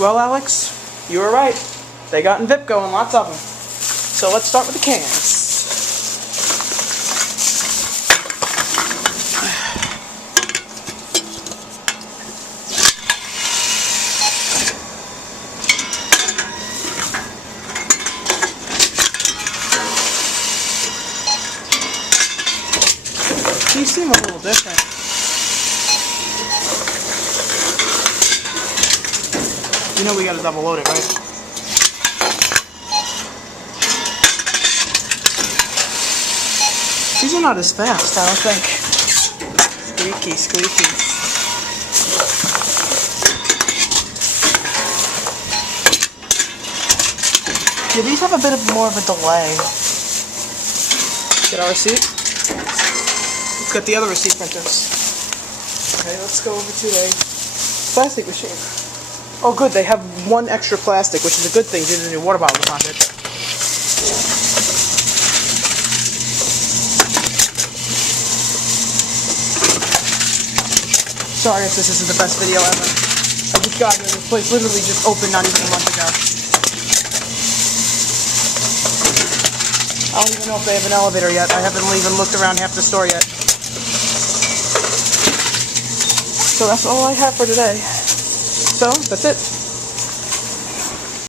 Well, Alex, you were right. They got Envipco and lots of them. So let's start with the cans. These seem a little different. You know we gotta double load it, right? These are not as fast, I don't think. Squeaky, squeaky. Yeah, these have a bit of more of a delay. Get our receipt. Let's get the other receipt printers. Okay, let's go over to a plastic machine. Oh good, they have one extra plastic, which is a good thing due to the new water bottle deposit. Sorry if this isn't the best video ever. I just got here, this place literally just opened not even a month ago. I don't even know if they have an elevator yet. I haven't even looked around half the store yet. So that's all I have for today. So, that's it.